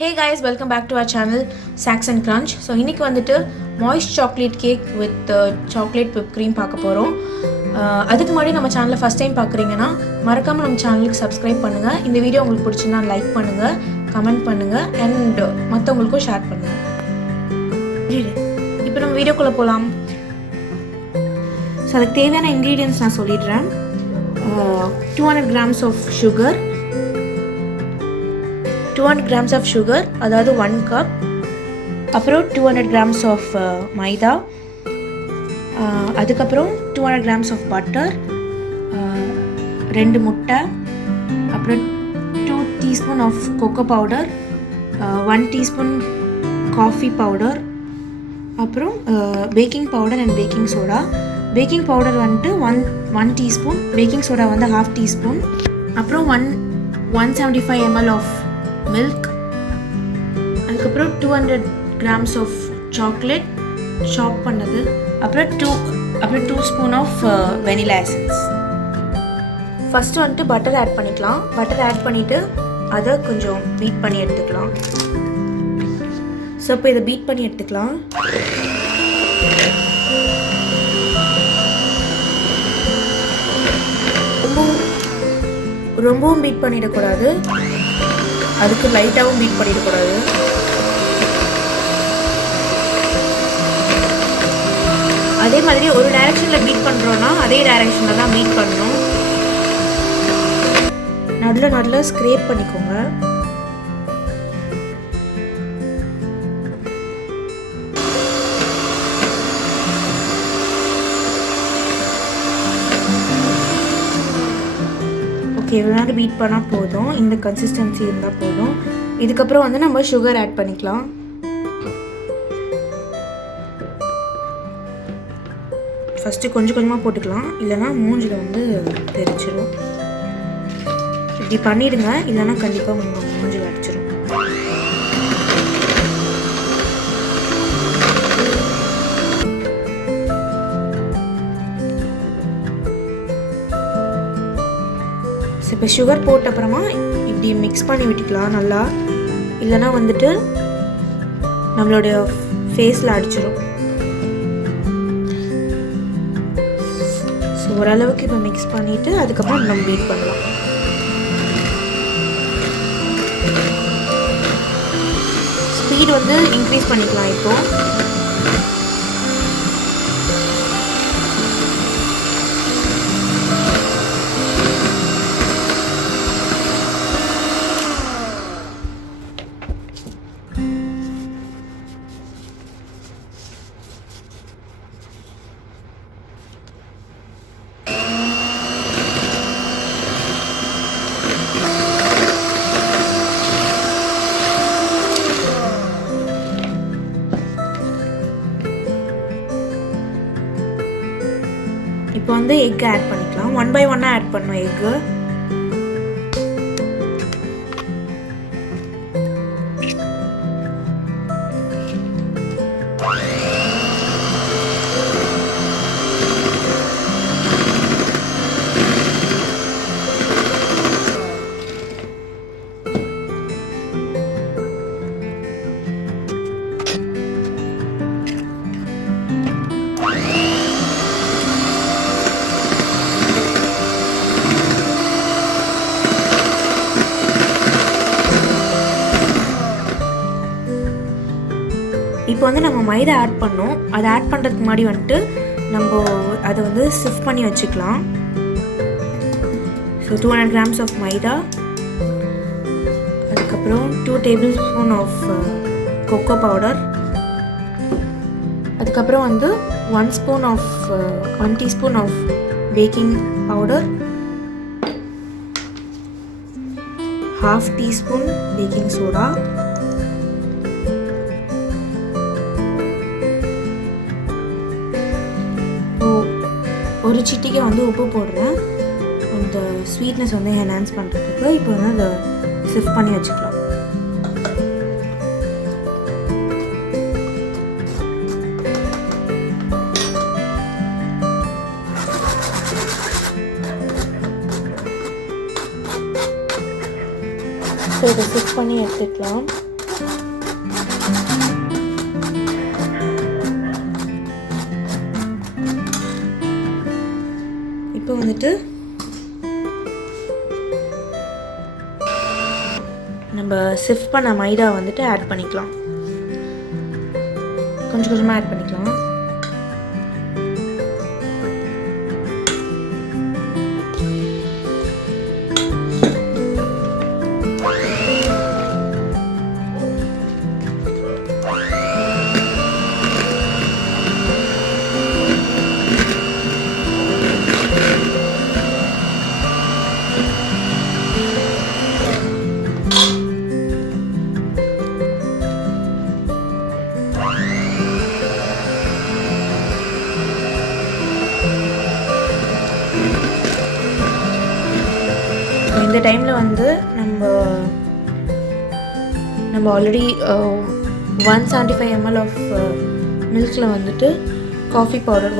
Hey guys, welcome back to our channel Saks'N'Crunch. So இன்னைக்கு வந்துட்டு moist chocolate cake with chocolate whipped cream பார்க்க போறோம். அதுக்கு முன்னாடி நம்ம சேனலை ஃபர்ஸ்ட் டைம் பார்க்குறீங்கன்னா மறக்காம நம்ம சேனலுக்கு சப்ஸ்கிரைப் பண்ணுங்க. இந்த வீடியோ உங்களுக்கு பிடிச்சிருந்தா லைக் பண்ணுங்க, கமெண்ட் பண்ணுங்க அண்ட் மற்றவங்களுக்கும் ஷேர் பண்ணுங்க. இப்போ நம்ம வீடியோக்குள்ள போகலாம். ஸோ அதுக்கு தேவையான இன்க்ரீடியன்ட்ஸ் நான் சொல்லிடுறேன். 200 grams of sugar, 200 grams of sugar, அதாவது 1 cup. அப்புறம் 200 grams of மைதா, அதுக்கப்புறம் 200 grams of butter, 2 முட்டை, அப்புறம் 2 teaspoon of cocoa powder, 1 teaspoon coffee powder, அப்புறம் baking powder and baking soda. Baking powder வந்துட்டு 1 டீஸ்பூன், பேக்கிங் சோடா வந்து 1/2 டீஸ்பூன், அப்புறம் 175 ml of milk, அதுக்கப்புறம் 200 grams of chocolate சாப் பண்ணது, அப்புறம் 2 spoon of vanilla essence. First வந்துட்டு பட்டர் ஆட் பண்ணிக்கலாம். பட்டர் ஆட் பண்ணிவிட்டு அதை கொஞ்சம் பீட் பண்ணி எடுத்துக்கலாம். ஸோ இப்போ இதை பீட் பண்ணி எடுத்துக்கலாம். ரொம்பவும் பீட் பண்ணிடக்கூடாது, அதுக்கு லைட்டாகவும் பீட் பண்ணிடக்கூடாது. அதே மாதிரி ஒரு டைரெக்ஷனில் பீட் பண்ணுறோன்னா அதே டைரெக்ஷனில் தான் பீட் பண்ணணும். நல்லா ஸ்க்ரேப் பண்ணிக்கோங்க. ஓகே, இவ்வளோ நேரம் பீட் பண்ணால் போதும். இந்த கன்சிஸ்டன்சி இருந்தால் போதும். இதுக்கப்புறம் வந்து நம்ம சுகர் ஆட் பண்ணிக்கலாம். ஃபஸ்ட்டு கொஞ்சம் கொஞ்சமாக போட்டுக்கலாம், இல்லைனா மூஞ்சில் வந்து தெரிச்சிடும். இப்படி பண்ணிடுங்க, இல்லைனா கண்டிப்பாக உங்கள் மூஞ்சில் அடிச்சிடும். இப்போ சுகர் போட்ட அப்புறமா இப்படி மிக்ஸ் பண்ணி விட்டுக்கலாம் நல்லா, இல்லைனா வந்துட்டு நம்மளுடைய ஃபேஸில் அடிச்சிடும். ஸோ ஓரளவுக்கு இப்போ மிக்ஸ் பண்ணிவிட்டு அதுக்கப்புறம் நம்ம பீட் பண்ணலாம். ஸ்பீட் வந்து இன்க்ரீஸ் பண்ணிக்கலாம். இப்போது இப்போ வந்து எக் ஆட் பண்ணிக்கலாம். 1 by 1 ஆட் பண்ணணும் எக்கு. இப்போ வந்து நம்ம மைதா ஆட் பண்ணோம். அதை ஆட் பண்ணுறதுக்கு முன்னாடி வந்துட்டு நம்ம அதை வந்து சிஃப்ட் பண்ணி வச்சுக்கலாம். ஸோ 200 grams ஆஃப் மைதா, அதுக்கப்புறம் 2 tablespoon ஆஃப் கொக்கோ பவுடர், அதுக்கப்புறம் வந்து 1 teaspoon of baking powder, 1/2 teaspoon baking soda, ஒரு சிட்டிக்கு வந்து உப்பு போடுறேன், அந்த ஸ்வீட்னஸ் வந்து என்ஹான்ஸ் பண்ணுறதுக்கு. இப்போ வந்து அதை சிஃப்ட் பண்ணி வச்சுக்கலாம். ஸோ இதை சிஃப்ட் பண்ணி எடுத்துக்கலாம். இப்போ வந்துட்டு நம்ம சிஃப்ட் பண்ண மைதா வந்துட்டு ஆட் பண்ணிக்கலாம். கொஞ்சம் கொஞ்சமாக ஆட் பண்ணிக்கலாம். இந்த டைமில் வந்து நம்ம ஆல்ரெடி 175 ml ஆஃப் மில்கில் வந்துட்டு coffee powder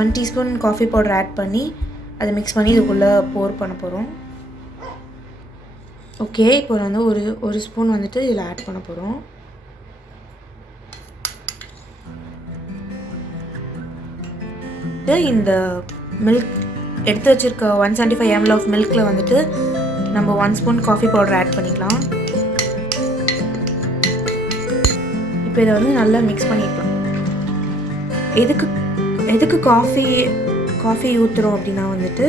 one teaspoon coffee powder add பண்ணி அதை மிக்ஸ் பண்ணி இதுக்குள்ளே போர் பண்ண போகிறோம். ஓகே, இப்போ வந்து ஒரு ஸ்பூன் வந்துட்டு இதில் ஆட் பண்ண போகிறோம். இந்த மில்க் எடுத்து வச்சுருக்க 175 ml ஆஃப் மில்கில் வந்துட்டு நம்ம 1 ஸ்பூன் காஃபி பவுடர் ஆட் பண்ணிக்கலாம். இப்போ இதை வந்து நல்லா மிக்ஸ் பண்ணிக்கலாம். எதுக்கு காஃபி ஊற்றுறோம் அப்படின்னா வந்துட்டு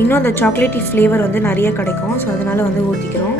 இன்னும் அந்த சாக்லேட்டி ஃப்ளேவர் வந்து நிறைய கிடைக்கும். ஸோ அதனால் வந்து ஊற்றிக்கிறோம்.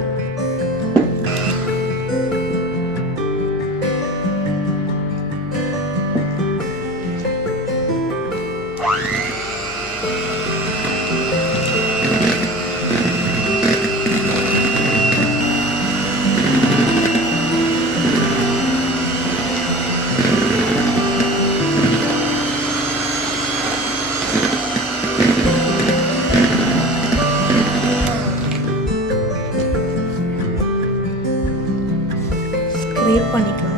ஸ்க்ரேப் பண்ணிக்கலாம்.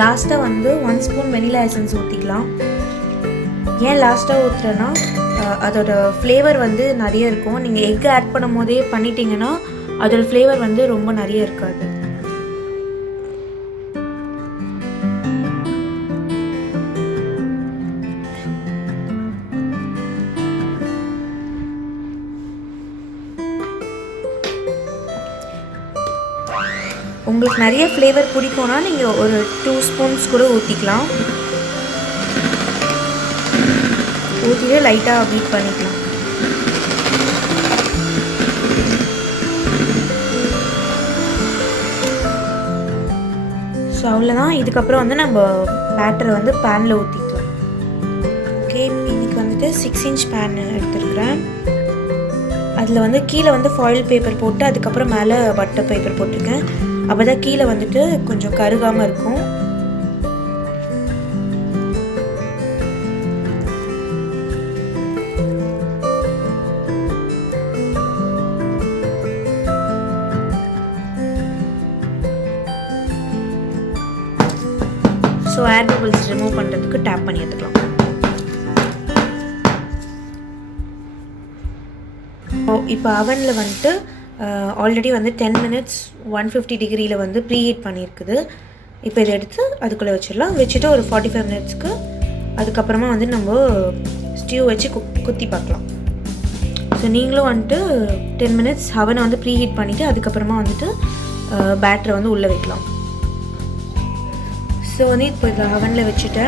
லாஸ்ட்டாக வந்து 1 ஸ்பூன் வெனிலா எசன்ஸ் ஊற்றிக்கலாம். ஏன் லாஸ்ட்டாக ஊற்றுறேன்னா அதோட ஃப்ளேவர் வந்து நிறைய இருக்கும். நீங்கள் எக் ஆட் பண்ணும் போதே பண்ணிட்டீங்கன்னா அதோட ஃப்ளேவர் வந்து ரொம்ப நிறைய இருக்காது. உங்களுக்கு நிறைய ஃப்ளேவர் பிடிக்கும்னா நீங்கள் ஒரு 2 ஸ்பூன்ஸ் கூட ஊற்றிக்கலாம். ஊற்றிட்டு லைட்டாக பீட் பண்ணிக்கலாம். ஸோ அவ்வளோதான். இதுக்கப்புறம் வந்து நம்ம பேட்டரை வந்து பேனில் ஊற்றிக்கலாம். ஓகே, இன்றைக்கி வந்துட்டு 6 inch பேன் எடுத்துருக்குறேன். அதில் வந்து கீழே வந்து ஃபாயில் பேப்பர் போட்டு அதுக்கப்புறம் மேலே பட்டர் பேப்பர் போட்டிருக்கேன். அப்போ தான் கீழே வந்துட்டு கொஞ்சம் கருகாமல் இருக்கும். ஸோ ஏர் பபிள்ஸ் ரிமூவ் பண்ணுறதுக்கு டேப் பண்ணி எடுத்துக்கலாம். இப்போ அவனில் வந்துட்டு ஆல்ரெடி வந்து 10 minutes 150 degreeல வந்து ப்ரீஹீட் பண்ணியிருக்குது. இப்போ இதை எடுத்து அதுக்குள்ளே வச்சிடலாம். வச்சுட்டு ஒரு 45 minutesக்கு அதுக்கப்புறமா வந்து நம்ம ஸ்டியூ வச்சு குத்தி பார்க்கலாம். ஸோ நீங்களும் வந்துட்டு 10 minutes அவனை வந்து ப்ரீஹீட் பண்ணிவிட்டு அதுக்கப்புறமா வந்துட்டு பேட்டரை வந்து உள்ளே வைக்கலாம். ஸோ வந்து இப்போ இதை அவனில் வச்சுட்டு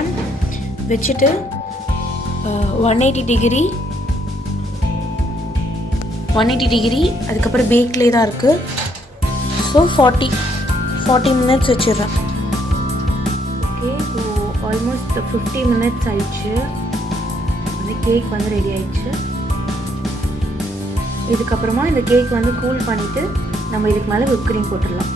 180 degree அதுக்கப்புறம் பேக்லேயே தான் இருக்குது. ஸோ 40 minutes வச்சிடுறேன். ஓகே, ஸோ ஆல்மோஸ்ட் 50 minutes ஆயிடுச்சு. இந்த கேக் வந்து ரெடி ஆயிடுச்சு. இதுக்கப்புறமா இந்த கேக் வந்து கூல் பண்ணிவிட்டு நம்ம இதுக்கு மேலே whipped cream போட்டுடலாம்.